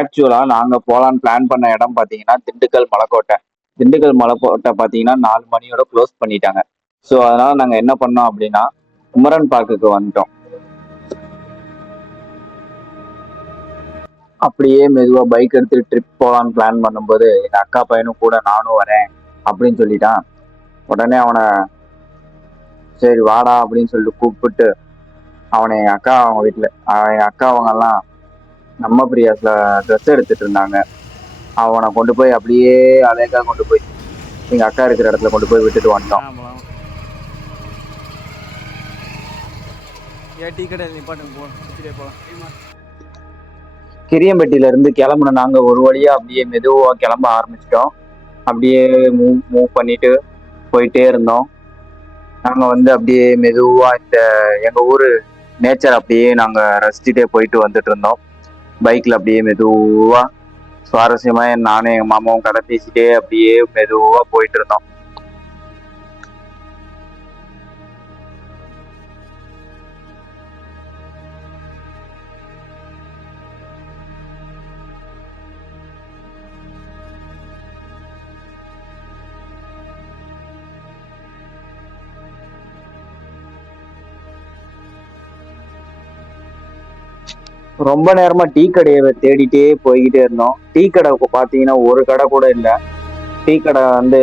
ஆக்சுவலா நாங்க போலான்னு பிளான் பண்ண இடம் பாத்தீங்கன்னா திண்டுக்கல் மலைக்கோட்டை. திண்டுக்கல் மலைக்கோட்டை பாத்தீங்கன்னா 4 மணியோட க்ளோஸ் பண்ணிட்டாங்க. ஸோ அதனால நாங்க என்ன பண்ணோம் அப்படின்னா குமரன் பார்க்குக்கு வந்துட்டோம். அப்படியே மெதுவா பைக் எடுத்து ட்ரிப் போலான்னு பிளான் பண்ணும்போது எங்க அக்கா பையனும் கூட நானும் வரேன் அப்படின்னு சொல்லிட்டான். உடனே அவனை சரி வாடா அப்படின்னு சொல்லிட்டு கூப்பிட்டு அவனை எங்க அக்கா அவங்க வீட்டுல எங்க அக்கா அவங்க எல்லாம் நம்ம பிரியாஸ்ல ட்ரெஸ் எடுத்துட்டு இருந்தாங்க. அவனை கொண்டு போய் அப்படியே அலேக்கா கொண்டு போய் எங்க அக்கா இருக்கிற இடத்துல கொண்டு போய் விட்டுட்டு வந்துட்டோம். கிரியம்பட்டியில இருந்து கிளம்புன நாங்க ஒரு வழியா அப்படியே மெதுவா கிளம்ப ஆரம்பிச்சிட்டோம். அப்படியே மூவ் பண்ணிட்டு போயிட்டே இருந்தோம். நாங்க வந்து அப்படியே மெதுவா எங்க ஊரு நேச்சர் அப்படியே நாங்க ரசிச்சுட்டே போயிட்டு வந்துட்டு இருந்தோம். பைக்ல அப்படியே மெதுவா சுவாரஸ்யமா நானும் எங்க மாமாவும் கதை பேசிட்டே அப்படியே மெதுவா போயிட்டு இருந்தோம். ரொம்ப நேரமா டீ கடையை தேடிட்டே போய்கிட்டே இருந்தோம். டீ கடை பாத்தீங்கன்னா ஒரு கடை கூட இல்லை. டீ கடை வந்து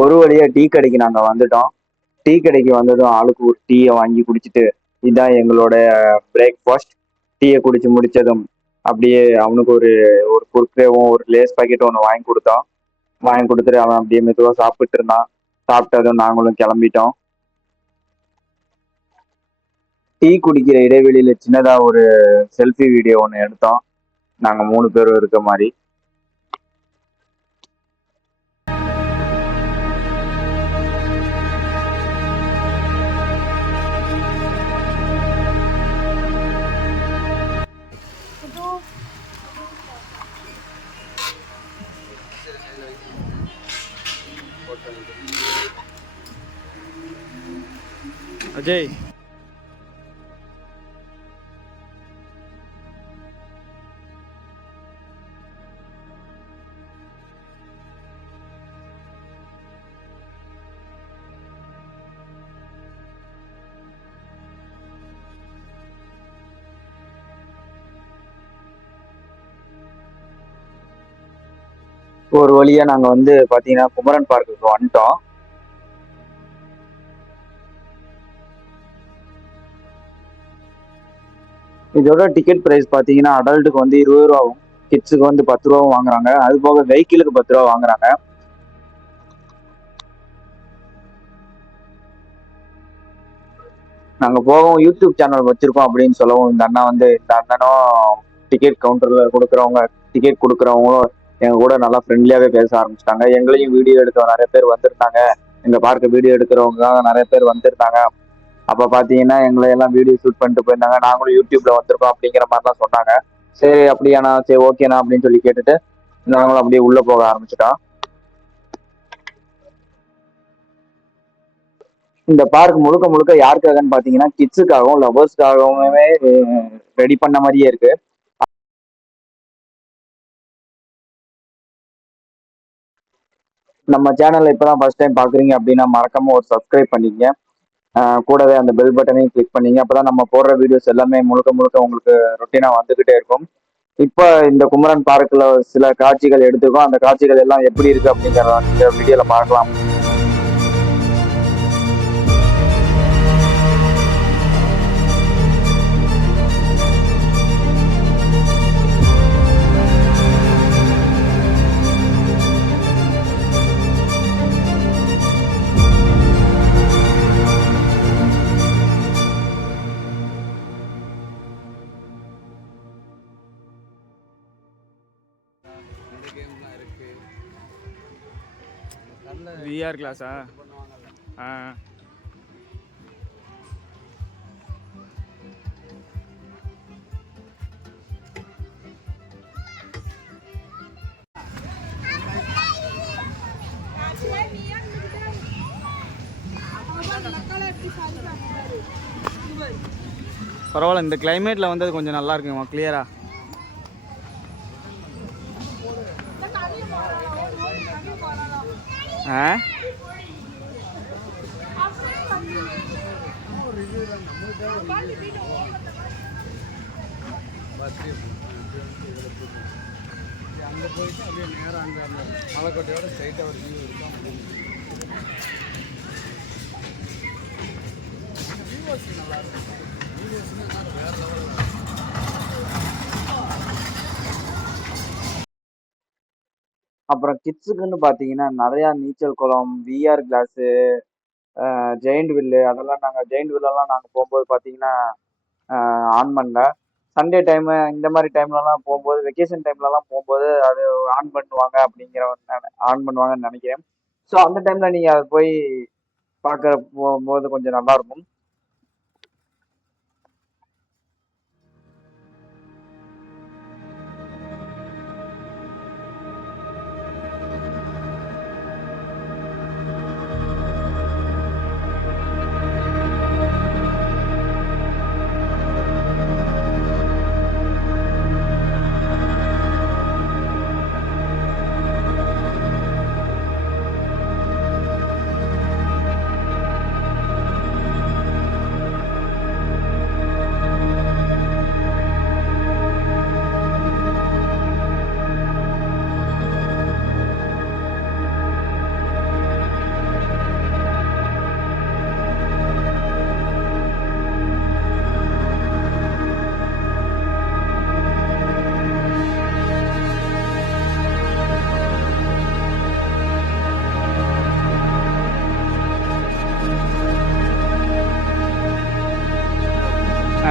ஒரு வழியா டீ கடைக்கு நாங்க வந்துட்டோம். டீ கடைக்கு வந்ததும் ஆளுக்கு ஒரு டீயை வாங்கி குடிச்சிட்டு இதுதான் எங்களோட பிரேக்ஃபாஸ்ட். டீயை குடிச்சு முடிச்சதும் அப்படியே அவனுக்கு ஒரு ஒரு குர்குரேவும் ஒரு லேஸ் பாக்கெட்டும் ஒன்று வாங்கி கொடுத்தோம். வாங்கி கொடுத்துட்டு அவன் அப்படியே மெதுவாக சாப்பிட்டு இருந்தான். சாப்பிட்டதும் நாங்களும் கிளம்பிட்டோம். டீ குடிக்கிற இடைவெளியில சின்னதா ஒரு செல்ஃபி வீடியோ ஒன்று எடுத்தோம். நாங்க 3 பேரும் இருக்க மாதிரி. அஜய் ஒரு வழியா நாங்க வந்து பாத்தீங்கன்னா குமரன் பார்க்குக்கு வந்துட்டோம். இதோட டிக்கெட் பிரைஸ் பாத்தீங்கன்னா அடல்ட்டுக்கு வந்து 20 ரூபாவும் கிட்ஸுக்கு வந்து 10 ரூபாவும் வாங்குறாங்க. அது போக வெஹிக்கிளுக்கு 10 ரூபா வாங்குறாங்க. நாங்க போகவும் யூடியூப் சேனல் வச்சிருக்கோம் அப்படின்னு சொல்லவும் இந்த அண்ணனும் டிக்கெட் கவுண்டர்ல டிக்கெட் கொடுக்குறவங்களும் எங்க கூட நல்லா ஃப்ரெண்ட்லியாவே பேச ஆரம்பிச்சிட்டாங்க. எங்களையும் வீடியோ எடுக்க நிறைய பேர் வந்திருந்தாங்க. எங்க பார்க்க வீடியோ எடுக்கிறவங்க நிறைய பேர் வந்திருந்தாங்க. அப்ப பாத்தீங்கன்னா எங்களை எல்லாம் வீடியோ ஷூட் பண்ணிட்டு போயிருந்தாங்க. நாங்களும் யூடியூப்ல வந்திருக்கோம் அப்படிங்கிற மாதிரிலாம் சொன்னாங்க. சரி அப்படியாண்ணா சரி ஓகேண்ணா அப்படின்னு சொல்லி கேட்டுட்டு நாங்களும் அப்படியே உள்ள போக ஆரம்பிச்சிட்டோம். இந்த பார்க் முழுக்க முழுக்க யாருக்காகன்னு பாத்தீங்கன்னா கிட்ஸுக்காகவும் லவர்ஸ்க்காகவுமே ரெடி பண்ண மாதிரியே இருக்கு. நம்ம சேனல்ல இப்பதான் ஃபர்ஸ்ட் டைம் பாக்குறீங்க அப்படின்னா மறக்காம ஒரு சப்ஸ்கிரைப் பண்ணிக்கங்க. கூடவே அந்த பெல் பட்டனையும் கிளிக் பண்ணீங்க. அப்பதான் நம்ம போடுற வீடியோஸ் எல்லாமே முழுக்க முழுக்க உங்களுக்கு ரொட்டீனா வந்துகிட்டே இருக்கும். இப்ப இந்த குமரன் பார்க்ல சில காட்சிகள் எடுத்துக்கோம். அந்த காட்சிகள் எல்லாம் எப்படி இருக்கு அப்படிங்கிற இந்த வீடியோல பார்க்கலாம். VR கிளாஸா? ஆ பரவாயில்ல, இந்த கிளைமேட்டில் வந்தது கொஞ்சம் நல்லா இருக்குமா கிளியரா. ஆ அங்கே போயிட்டு அப்படியே நேராக அங்கே அந்த மலைக்கோட்டையோட ஸ்ட்ரைட்டாக ஒரு வியூ இருக்கும். வியூவர்ஸ் நல்லா இருக்கும். வியூவர்ஸ்னால் வேறு லெவலில். அப்புறம் கிட்ஸுக்குன்னு பார்த்தீங்கன்னா நிறையா நீச்சல் குளம், விஆர் கிளாஸு, ஜெயிண்ட் வில்லு, அதெல்லாம் நாங்கள் ஜெயிண்ட் வில்லெல்லாம் நாங்கள் போகும்போது பார்த்தீங்கன்னா ஆன் பண்ணல. சண்டே டைமு இந்த மாதிரி டைம்லலாம் போகும்போது, வெக்கேஷன் டைம்லலாம் போகும்போது அது ஆன் பண்ணுவாங்க ஆன் பண்ணுவாங்கன்னு நினைக்கிறேன். ஸோ அந்த டைமில் நீங்கள் அதை போய் பார்க்க போகும்போது கொஞ்சம் நல்லாயிருக்கும்.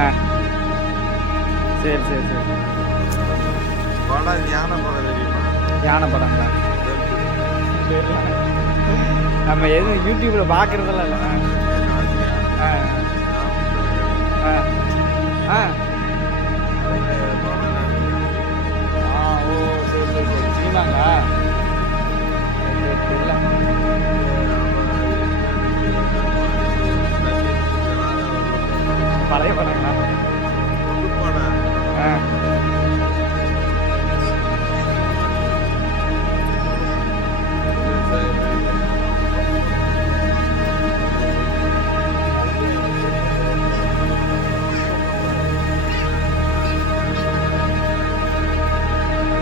ஆ சரி சரி சரி. படம் யானை படம் தெரியுமா? யானை படம் தான். சரி, நம்ம எதுவும் யூடியூப்பில் பார்க்குறதெல்லாம் இல்லை. ஆ ஆ ஆ ஆ ஓ சரி சரி சரி. சினிமாங்களா? இல்லை பழைய படங்களா? ஆ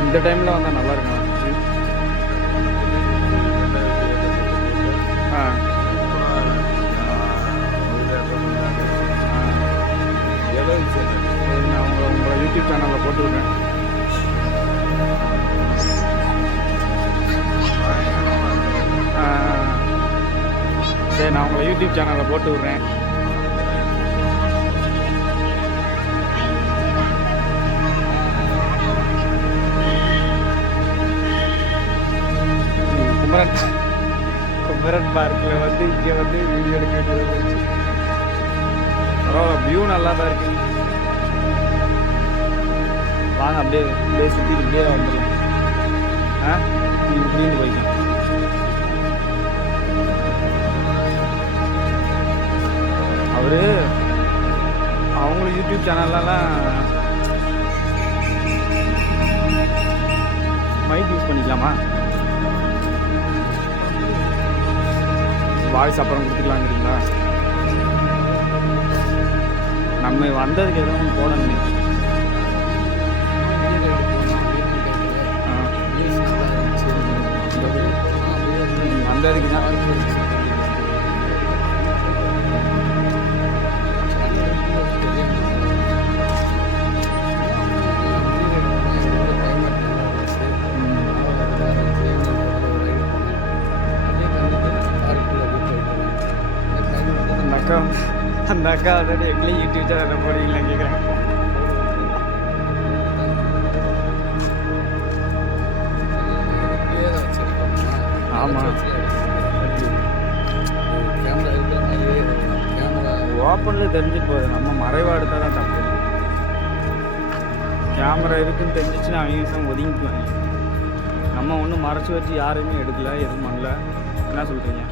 இந்த டைமில் வந்தால் நல்லா இருக்கும். ஆ நான் உங்களை யூடியூப் சேனலில் போட்டு விட்றேன். சரி, நான் உங்களை யூடியூப் சேனலில் போட்டு விட்றேன். குமரன் பார்க்கில் வந்து இங்கே வந்து வீடியோ எடுக்க வேண்டியதாக இருந்துச்சு. பரவாயில்ல, வியூ நல்லா தான் இருக்கு. வாங்க அப்படியே அப்படியே சுற்றி இப்படியே வந்துடலாம். ஆ இப்படின்னு போய்க்கலாம். அவரு அவங்களும் யூடியூப் சேனல்லலாம் மைக் யூஸ் பண்ணிக்கலாமா? வாய்ஸ் அப்புறம் கொடுத்துக்கலாங்கிறீங்களா? நம்ம வந்ததுக்கு எதுவும் ஒன்று போடணுமே. வந்ததுக்கு தான் அந்த அக்கா ஆல்ரெடி எங்களையும் யூடியூப் சேனலில் போடுவீங்களா கேட்குறாங்க. ஆமாம், ஓப்பனில் தெரிஞ்சுட்டு போகுது, நம்ம மறைவாக எடுத்தால் தான் தப்பு. கேமரா இருக்குன்னு தெரிஞ்சிச்சுன்னா அவங்க தான் ஒதுங்கிக்குவாங்க. நம்ம ஒன்றும் மறைச்சி வச்சு யாரையுமே எடுக்கல, எதுவும் பண்ணல. என்ன சொல்கிறீங்க?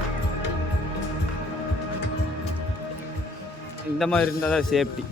இந்த மாதிரி இருந்தால் தான் சேஃப்டி.